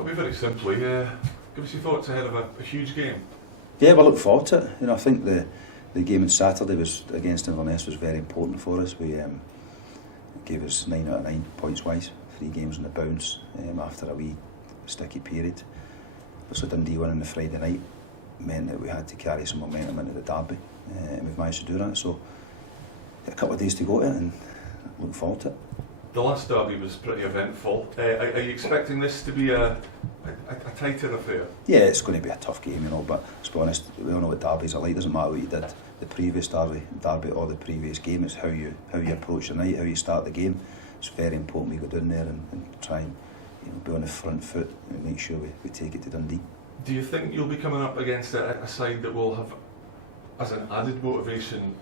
Robbie, very simply, give us your thoughts ahead of a huge game. Yeah, we look forward to it. I think the game on Saturday was against Inverness was very important for us. We gave us 9 out of 9 points wise, 3 games on the bounce after a wee sticky period. So Dundee winning the Friday night meant that we had to carry some momentum into the derby, and we've managed to do that. So a couple of days to go to it, and look forward to it. The last derby was pretty eventful. Are you expecting this to be a tighter affair? Yeah, it's going to be a tough game, but to be honest, we all know what derbies are like. It doesn't matter what you did the previous derby or the previous game. It's how you approach the night, how you start the game. It's very important we go down there and try and be on the front foot and make sure we take it to Dundee. Do you think you'll be coming up against a side that will have, as an added motivation,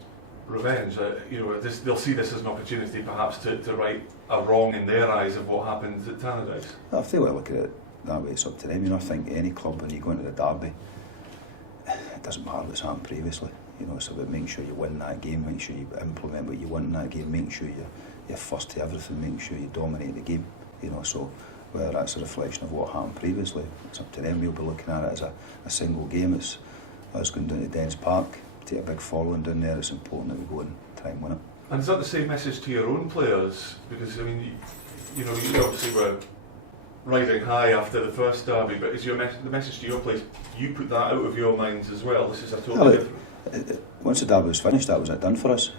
revenge? They'll see this as an opportunity perhaps to right a wrong in their eyes of what happened at Tannadice? If they want to look at it that way, it's up to them. I think any club, when you go into the derby, it doesn't matter what's happened previously. It's about making sure you win that game, make sure you implement what you want in that game, make sure you're first to everything, make sure you dominate the game. So whether that's a reflection of what happened previously, it's up to them. We'll be looking at it as a single game. It's us going down to Dens Park, take a big following down there. It's important that we go and try and win it. And is that the same message to your own players? Because you obviously were riding high after the first derby, but is the message to your players, you put that out of your minds as well? This is a totally different. Once the derby was finished, that was it done for us.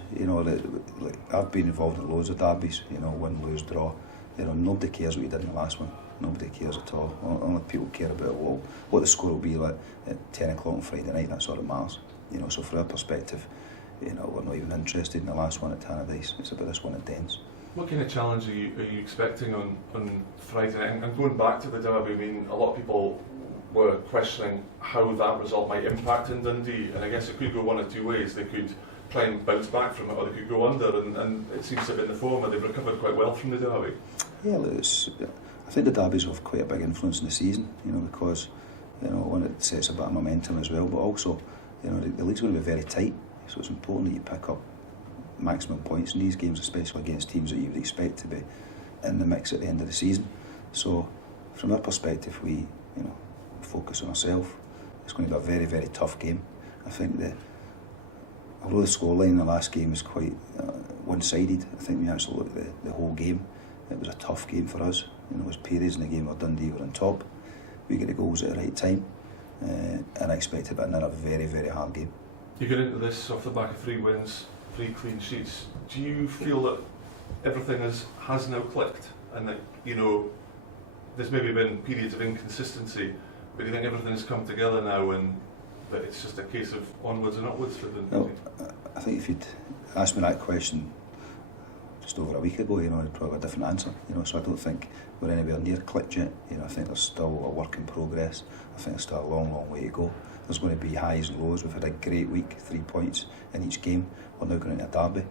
I've been involved in loads of derbies. Win, lose, draw. Nobody cares what you did in the last one. Nobody cares at all. Only people care about what the score will be like at 10 o'clock on Friday night. That's all that matters. So from our perspective, we're not even interested in the last one at Tannadice. It's about this one at Dens. What kind of challenge are you expecting on Friday night? And going back to the derby, a lot of people were questioning how that result might impact in Dundee, and I guess it could go one of two ways. They could try and bounce back from it, or they could go under, and it seems to have been the former. They've recovered quite well from the derby. Yeah, I think the derbies have quite a big influence in the season, because one, it sets a bit of momentum as well, but also the league's going to be very tight, so it's important that you pick up maximum points in these games, especially against teams that you would expect to be in the mix at the end of the season. So from our perspective, we focus on ourselves. It's going to be a very, very tough game. I think although the scoreline in the last game was quite one-sided, I think we actually looked at the whole game. It was a tough game for us. There was periods in the game where Dundee were on top. We got the goals at the right time, and I expect it to be another very, very hard game. You get into this off the back of 3 wins, 3 clean sheets. Do you feel that everything has now clicked, and that there's maybe been periods of inconsistency, but do you think everything has come together now and that it's just a case of onwards and upwards for them? Well, I think if you'd asked me that question just over a week ago, I'd probably have a different answer. So I don't think we're anywhere near clicked yet. I think there's still a work in progress. I think there's still a long, long way to go. There's going to be highs and lows. We've had a great week, 3 points in each game. We're now going into a derby.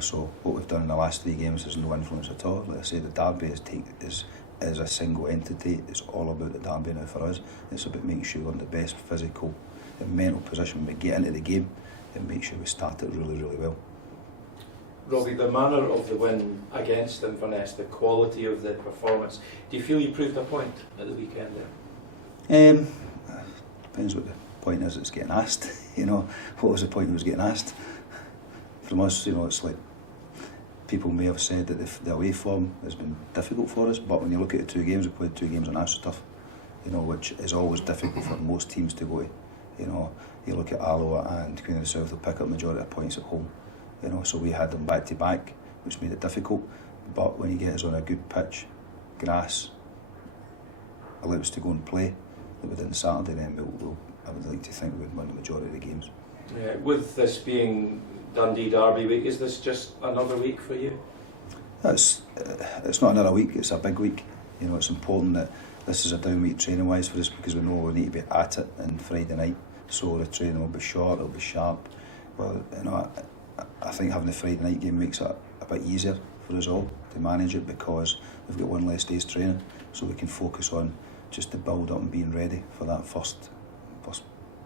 So what we've done in the last 3 games has no influence at all. Like I say, the derby is a single entity. It's all about the derby now for us. It's about making sure we're in the best physical and mental position when we get into the game and make sure we start it really, really well. Robbie, the manner of the win against Inverness, the quality of the performance, do you feel you proved a point at the weekend there? Depends what the point is that's getting asked. What was the point that was getting asked? From us, it's like people may have said that the away form has been difficult for us, but when you look at the 2 games, we played 2 games on AstroTurf, which is always difficult for most teams to go to. You look at Alloa and Queen of the South, they'll pick up the majority of points at home. So we had them back to back, which made it difficult. But when you get us on a good pitch, grass, allow us to go and play, like we did on Saturday, then I would like to think we'd win the majority of the games. Yeah, with this being Dundee Derby week, is this just another week for you? It's not another week, it's a big week. It's important that this is a down week training wise for us, because we know we need to be at it on Friday night. So the training will be short, it'll be sharp. Well, I think having the Friday night game makes it a bit easier for us all to manage it, because we've got 1 less day's training, so we can focus on just the build up and being ready for that first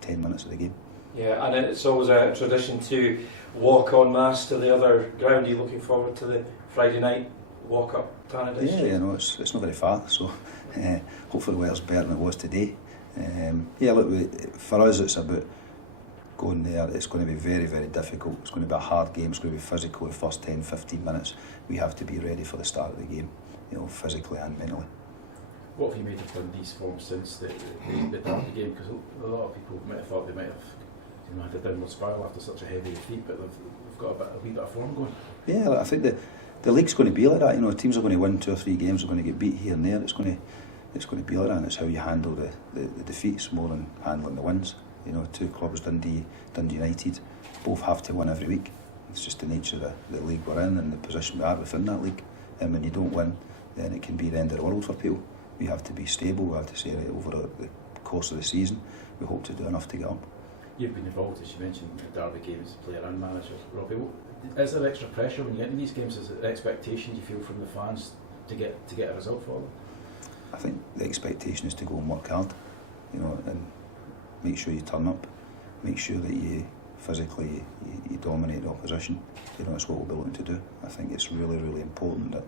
10 minutes of the game. Yeah, and it's always a tradition to walk en masse to the other ground. Are you looking forward to the Friday night walk up Tannadice Yeah, Street? you know, it's not very far, so hopefully the weather's better than it was today. Yeah, look, for us it's about going there. It's going to be very, very difficult. It's going to be a hard game. It's going to be physical the first 10-15 minutes. We have to be ready for the start of the game, you know, physically and mentally. What have you made of Dundee's form since the Dundee game? Because a lot of people might have thought they might have had a downward spiral after such a heavy defeat, but they've got a wee bit of form going. Yeah, I think the league's going to be like that. You know, teams are going to win 2 or 3 games. Are going to get beat here and there. It's going to be like that. And it's how you handle the defeats more than handling the wins. You know, 2 clubs, Dundee United, both have to win every week. It's just the nature of the league we're in and the position we are within that league. And when you don't win, then it can be the end of the world for people. We have to be stable. We have to say that over the course of the season, we hope to do enough to get up. You've been involved, as you mentioned, in Derby games, player and manager. Robbie, is there extra pressure when you get in these games? Is there expectation you feel from the fans to get a result for them? I think the expectation is to go and work hard, you know, and make sure you turn up, make sure that you physically you dominate the opposition. You know, it's what we'll be looking to do. I think it's really, really important that,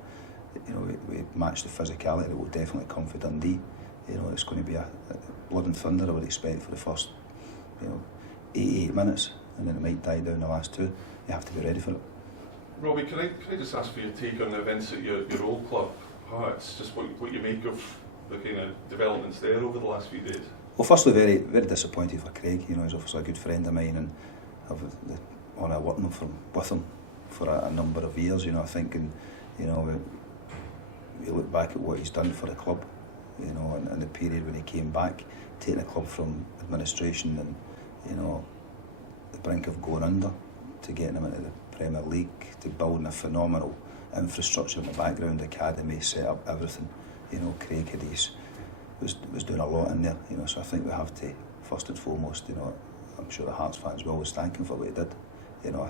you know, we match the physicality that will definitely come for Dundee. You know, it's going to be a blood and thunder, I would expect, for the first, you know, 88 minutes, and then it might die down the last 2. You have to be ready for it. Robbie, can I just ask for your take on the events at your old club? It's just what you make of the kind of developments there over the last few days? Well, firstly, very, very disappointed for Craig. You know, he's obviously a good friend of mine, and I've the honour of working with him for a number of years. You know, I think, and you know, we look back at what he's done for the club. You know, and the period when he came back, taking the club from administration and, you know, the brink of going under, to getting him into the Premier League, to building a phenomenal infrastructure in the background, academy, set up, everything. You know, Craig had was doing a lot in there, you know, so I think we have to, first and foremost, you know, I'm sure the Hearts fans will always thank him for what he did. You know,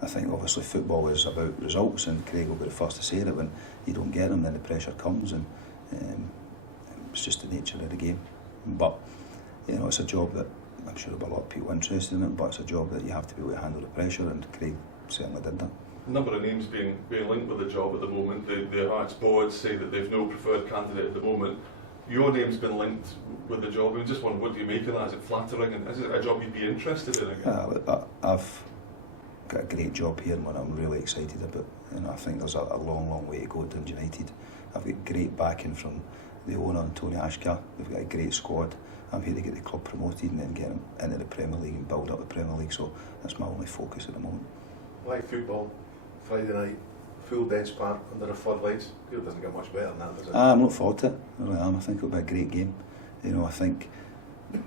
I think obviously football is about results, and Craig will be the first to say that when you don't get them, then the pressure comes, and it's just the nature of the game. But, you know, it's a job that I'm sure there'll be a lot of people interested in it, but it's a job that you have to be able to handle the pressure, and Craig certainly did that. A number of names being linked with the job at the moment. The Hearts board say that they've no preferred candidate at the moment. Your name's been linked with the job. I just wonder, what do you make of that? Is it flattering, and is it a job you'd be interested in again? I've got a great job here, and one I'm really excited about. You know, I think there's a long, long way to go at Dundee United. I've got great backing from the owner, Tony Ashkar. We've got a great squad. I'm here to get the club promoted and then get them into the Premier League and build up the Premier League. So that's my only focus at the moment. Live football, Friday night, full Dens Park under the floodlights. It doesn't get much better than that, does it? I'm looking forward to it. I really am. I think it'll be a great game. You know, I think I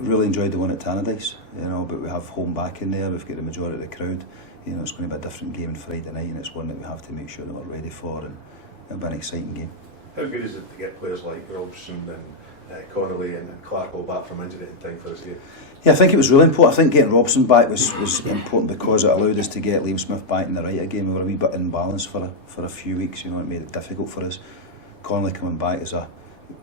really enjoyed the one at Tannadice. You know, but we have home back in there. We've got the majority of the crowd. You know, it's going to be a different game on Friday night, and it's one that we have to make sure that we're ready for, and it'll be an exciting game. How good is it to get players like Robson and Connolly and Clark all back from injury in time for this game? Yeah, I think it was really important. I think getting Robson back was important because it allowed us to get Liam Smith back in the right again. We were a wee bit imbalanced for a few weeks. You know, it made it difficult for us. Connolly coming back is a,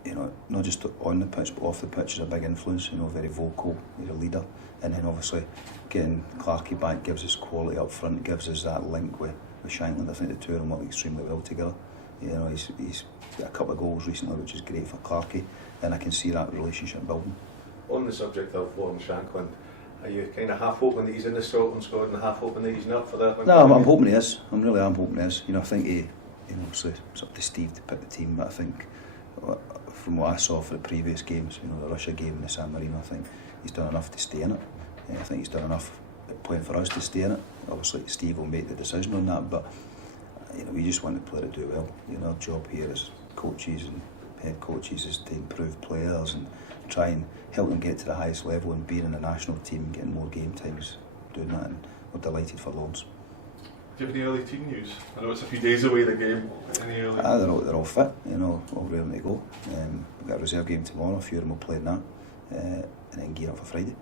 you know, not just on the pitch but off the pitch is a big influence. You know, very vocal. He's a leader, and then obviously getting Clarkie back gives us quality up front. Gives us that link with Shankland. I think the two of them work extremely well together. You know, he's got a couple of goals recently, which is great for Clarkie, and I can see that relationship building. On the subject of Lauren Shankland, are you kind of half hoping that he's in the Scotland squad and half hoping that he's not for that? No, I'm hoping he is. I'm hoping he is. You know, I think he, you know, obviously it's up to Steve to pick the team, but I think from what I saw for the previous games, you know, the Russia game and the San Marino, I think he's done enough to stay in it. I think he's done enough playing for us to stay in it. Obviously Steve will make the decision on that, but you know, we just want the player to do well. You know, our job here as coaches and head coaches is to improve players and try and help them get to the highest level, and being in the national team, getting more game times, doing that, and we're delighted for Lawrence. Do you have any early team news? I know it's a few days away, the game. Any early? They're all fit, you know, all ready to go. We've got a reserve game tomorrow, a few of them will play in that, and then gear up for Friday.